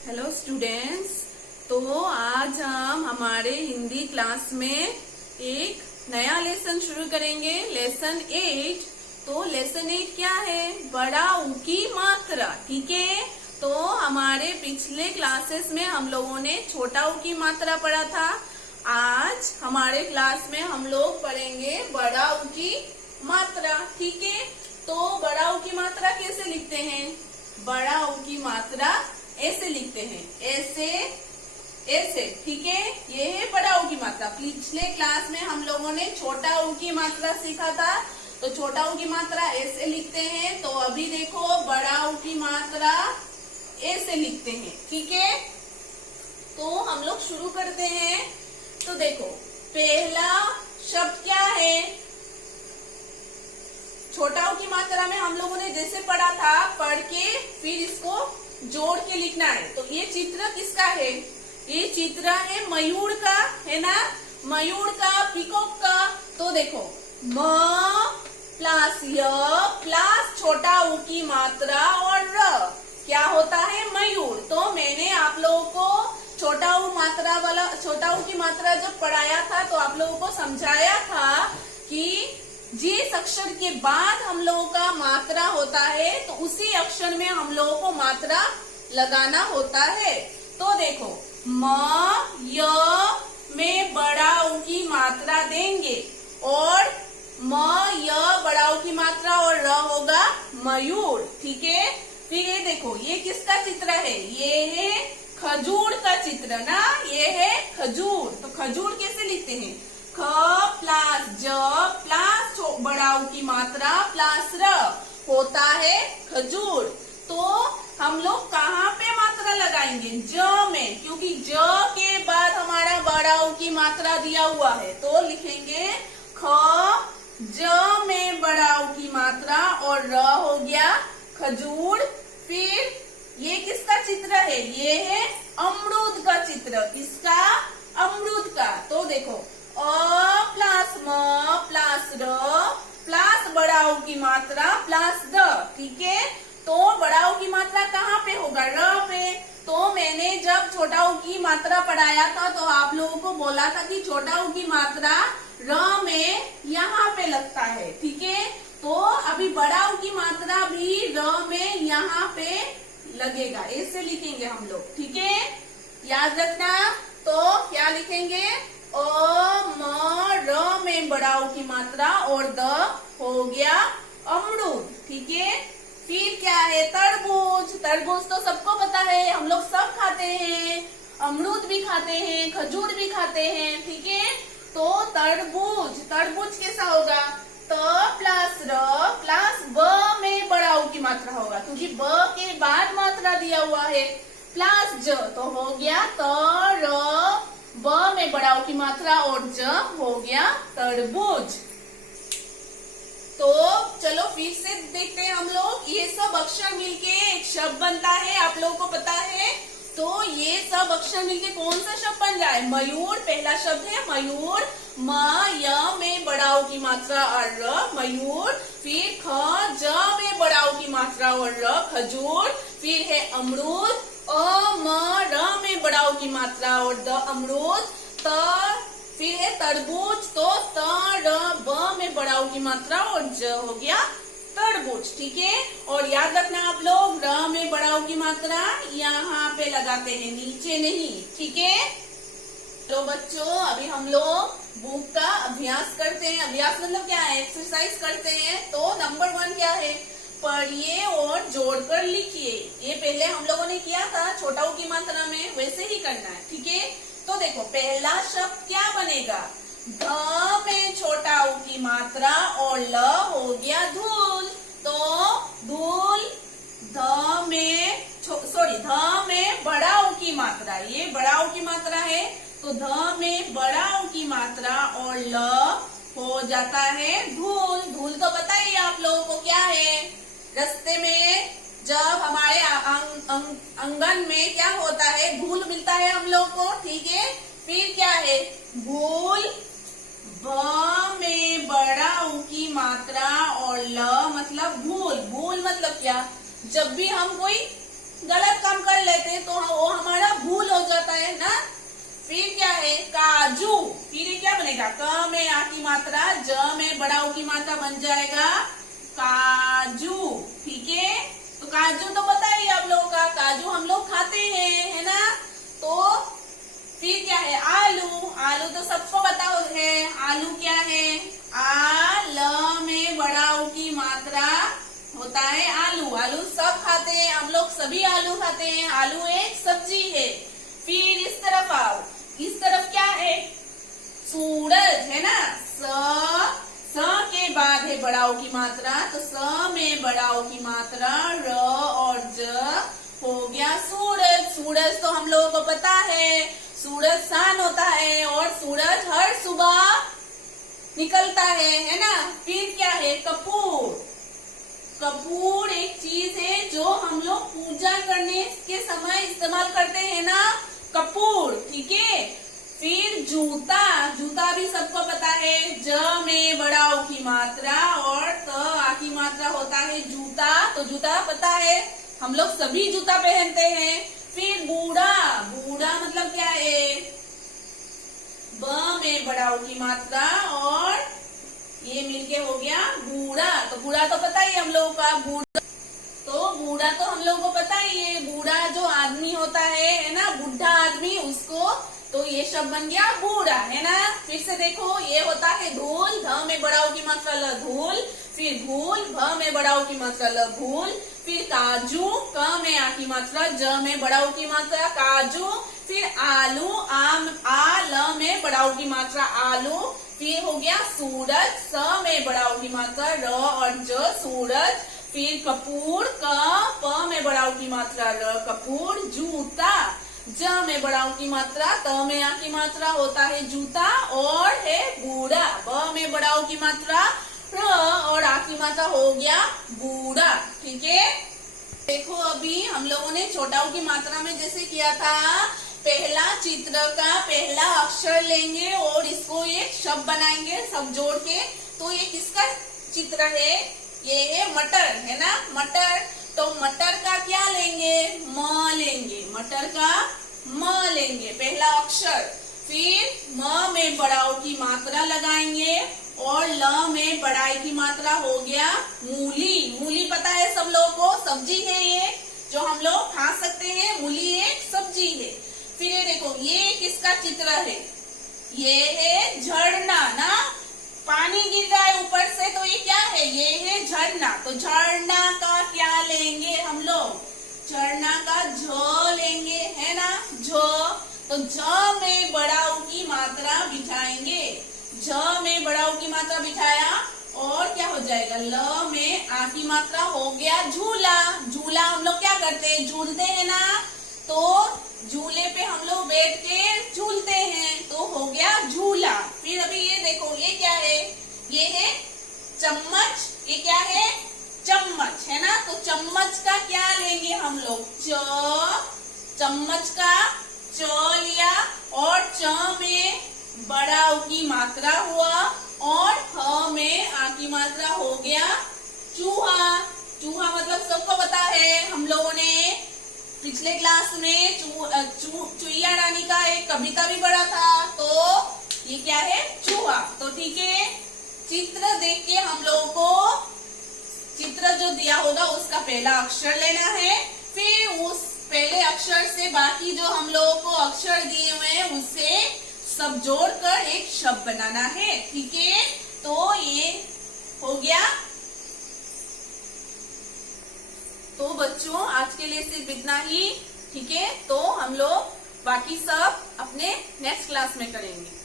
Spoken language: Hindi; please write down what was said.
Hello students. तो आज हम हमारे हिंदी क्लास में एक नया लेसन शुरू करेंगे, लेसन 8। तो लेसन 8 क्या है? बड़ा ऊ की मात्रा। ठीक है, तो हमारे पिछले क्लासेस में हम लोगों ने छोटा ऊ की मात्रा पढ़ा था। आज हमारे क्लास में हम लोग पढ़ेंगे बड़ा ऊ की मात्रा। ठीक है, तो बड़ा ऊ की मात्रा कैसे लिखते हैं? बड़ा ऊ की मात्रा ऐसे लिखते हैं, ऐसे ऐसे। ठीक है, ये है बड़ा ऊ की मात्रा। पिछले क्लास में हम लोगों ने छोटा ऊ की मात्रा सीखा था, तो छोटा ऊ की मात्रा ऐसे लिखते हैं। तो अभी देखो बड़ा ऊ की मात्रा ऐसे लिखते हैं। ठीक है, तो हम लोग शुरू करते हैं। तो देखो पहला शब्द क्या है? छोटा ऊ की मात्रा में हम लोगों ने जैसे पढ़ा था, पढ़ के फिर इसको जोड़ के लिखना है। तो ये चित्र किसका है? ये चित्र है मयूर का, है ना? मयूर का, पीकॉक का। तो देखो म प्लस य प्लस छोटा ऊ की मात्रा और र क्या होता है? मयूर। तो मैंने आप लोगों को छोटा ऊ मात्रा वाला छोटा ऊ की मात्रा जब पढ़ाया था तो आप लोगों को समझाया था कि जिस अक्षर के बाद हम लोगों का मात्रा होता है तो उसी अक्षर में हम लोगों को मात्रा लगाना होता है। तो देखो म य में बड़ा ऊ की मात्रा देंगे और म य बड़ा ऊ की मात्रा और र होगा मयूर। ठीक है, फिर ये देखो ये किसका चित्र है? ये है खजूर का चित्र ना, ये है खजूर। तो खजूर कैसे लिखते हैं? ख प्लस ज प्लस बड़ा ऊ की मात्रा प्लस र होता है खजूर। तो हम लोग कहाँ पे मात्रा लगाएंगे? ज में, क्योंकि ज के बाद हमारा बड़ा ऊ की मात्रा दिया हुआ है। तो लिखेंगे ख ज में बड़ा ऊ की मात्रा और र हो गया खजूर। फिर ये किसका चित्र है? ये है अमरूद का चित्र। किसका? अमरूद का। तो देखो अ प्लस म प्लस र प्लस बड़ा ऊ की मात्रा प्लस द। ठीक है, तो बड़ा ऊ की मात्रा कहाँ पे होगा? र पे। तो मैंने जब छोटा ऊ की मात्रा पढ़ाया था तो आप लोगों को बोला था कि छोटा ऊ की मात्रा र में यहाँ पे लगता है। ठीक है, तो अभी बड़ा ऊ की मात्रा भी र में यहाँ पे लगेगा, ऐसे लिखेंगे हम लोग। ठीक है, याद रखना। तो क्या लिखेंगे? अ म र में बड़ा ऊ की मात्रा और द हो गया अमरूद। ठीक है, फिर क्या है? तरबूज। तरबूज तो सबको पता है, हम लोग सब खाते हैं, अमरूद भी खाते हैं, खजूर भी खाते हैं। ठीक है, तो तरबूज। तरबूज कैसा होगा? त प्लस र प्लस ब में बड़ा ऊ की मात्रा होगा, क्योंकि ब के बाद मात्रा दिया हुआ है प्लस ज। तो हो गया त र ब में बड़ा ऊ की मात्रा और ज हो गया तरबूज। तो चलो फिर से देखते हैं हम लोग। ये सब अक्षर मिलके एक शब्द बनता है, आप लोगों को पता है। तो ये सब अक्षर मिलके कौन सा शब्द बन रहा है? मयूर। पहला शब्द है मयूर। म य में बड़ा ऊ की मात्रा और र मयूर। फिर ख ज में बड़ा ऊ की मात्रा और र खजूर। फिर है अमरूद। अ म र में बड़ा ऊ की मात्रा और द अमरूद। त फिर है तरबूज। तो त र ब में बड़ा ऊ की मात्रा और ज हो गया तरबूज। ठीक है, और याद रखना आप लोग र में बड़ा ऊ की मात्रा यहाँ पे लगाते हैं, नीचे नहीं। ठीक है, तो बच्चों अभी हम लोग बुक का अभ्यास करते हैं। अभ्यास मतलब क्या है? एक्सरसाइज करते हैं। तो नंबर 1 क्या है? पढ़िए और जोड़कर लिखिए। ये पहले हम लोगों ने किया था छोटा ऊ की मात्रा में, वैसे ही करना है। ठीक है, तो देखो पहला शब्द क्या बनेगा? ध में छोटा ऊ की मात्रा और ल हो गया धूल। तो धूल ध में बड़ा ऊ की मात्रा, ये बड़ा ऊ की मात्रा है, तो ध में बड़ा ऊ की मात्रा और ल हो जाता है धूल। धूल तो पता ही आप लोगों को क्या है? रास्ते में जब हमारे आंगन में क्या होता है? धूल मिलता है हम लोग को। ठीक है, फिर क्या है? भूल ब में बड़ा ऊ की मात्रा और ल मतलब भूल। भूल मतलब क्या? जब भी हम कोई गलत काम कर लेते हैं तो वो जाएगा काजू। ठीक है, तो काजू तो पता ही आप लोगों का, काजू हम लोग खाते हैं, है ना। तो फिर क्या है, आलू। आलू तो सबको पता है, आलू क्या है, आ ल में बड़ा ऊ की मात्रा होता है आलू। आलू सब खाते हैं, हम लोग सभी आलू खाते हैं, आलू एक सब्जी है। फिर इस तरफ आओ, इस तरफ क्या है, सूरज, है ना। स के बाद है बड़ा ऊ की मात्रा, तो स में बड़ा ऊ की मात्रा, र और ज हो गया सूरज। सूरज तो हम लोगों को पता है, सूरज शान होता है और सूरज हर सुबह निकलता है ना। फिर क्या है, कपूर। कपूर एक चीज है जो हम लोग पूजा करने के समय इस्तेमाल करते हैं ना, कपूर। ठीक है, फिर जूता। जूता भी सबको पता है, ज में बड़ा ऊ की मात्रा और त आ की मात्रा होता है जूता, तो जूता पता है, हम लोग सभी जूता पहनते हैं। फिर बूढ़ा। बूढ़ा मतलब क्या है, ब में बड़ा ऊ की मात्रा और ये मिलके हो गया बूढ़ा। तो बूढ़ा तो पता ही हम लोगों का, बूढ़ा तो बूढ़ा तो हम लोगों को पता ही है, बूढ़ा जो आदमी होता है ना, बुढ़ा आदमी, उसको तो ये शब्द बन गया बूढ़ा, है ना। फिर से देखो, ये होता है धूल, ध में बड़ा ऊ की मात्रा ल धूल, फिर भूल, भ में बड़ा ऊ की मात्रा ल भूल, फिर काजू, क में आ की मात्रा, ज में बड़ा ऊ की मात्रा काजू, फिर आलू, आ ल में बड़ा ऊ की मात्रा आलू, फिर हो गया सूरज, स में बड़ा ऊ की मात्रा र और ज सूरज, फिर कपूर, क प में बड़ा ऊ की मात्रा र कपूर, जूता, ज में बड़ा ऊ की मात्रा, त में आ की मात्रा होता है जूता, और है बूढ़ा, ब में बड़ा ऊ की मात्रा, र और आ की मात्रा हो गया बूढ़ा। ठीक है, देखो अभी हम लोगों ने छोटा ऊ की मात्रा में जैसे किया था, पहला चित्र का पहला अक्षर लेंगे और इसको एक शब्द बनाएंगे सब जोड़ के। तो ये किसका चित्र है, ये है मटर, है ना, मटर। तो मटर का क्या लेंगे, म लेंगे, मटर का म लेंगे पहला अक्षर। फिर म में बड़ा ऊ की मात्रा लगाएंगे और ल में बड़ाई की मात्रा हो गया मूली। मूली पता है सब लोगों को, सब्जी है ये जो हम लोग खा सकते हैं, मूली एक सब्जी है। फिर ये देखो, ये किसका चित्र है, ये है झरना ना, पानी गिर रहा है ऊपर से, तो ये क्या है, ये है झरना। तो झरना का क्या लेंगे हम लोग, झरना का झ लेंगे, है ना, झ। तो झ में बड़ा ऊ की मात्रा बिठाएंगे, झ में बड़ा ऊ की मात्रा बिठाया और क्या हो जाएगा, ल में आ की मात्रा हो गया झूला। झूला हम लोग क्या करते हैं, झूलते हैं ना, तो झूले पे हम लोग बैठ के झूलते हैं, तो हो गया झूला। फिर अभी ये देखो, ये क्या है, ये है चम्मच, ये क्या है, चम्मच, है ना। तो चम्मच का क्या लेंगे हम लोग, चम्मच का च लिया और च में बड़ा ऊ की मात्रा हुआ और ह में आ की मात्रा हो गया चूहा। चूहा मतलब सबको पता है, हम लोगों ने पिछले क्लास में चुईया रानी का एक कविता भी पढ़ा था। तो ये क्या है, चूहा। तो ठीक है, चित्र देख के हम लोगों को चित्र जो दिया होगा उसका पहला अक्षर लेना है, फिर उस पहले अक्षर से बाकी जो हम लोगों को अक्षर दिए हुए हैं उससे सब जोड़कर एक शब्द बनाना है। ठीक है, तो ये हो गया। तो बच्चों आज के लिए सिर्फ इतना ही। ठीक है, तो हम लोग बाकी सब अपने नेक्स्ट क्लास में करेंगे।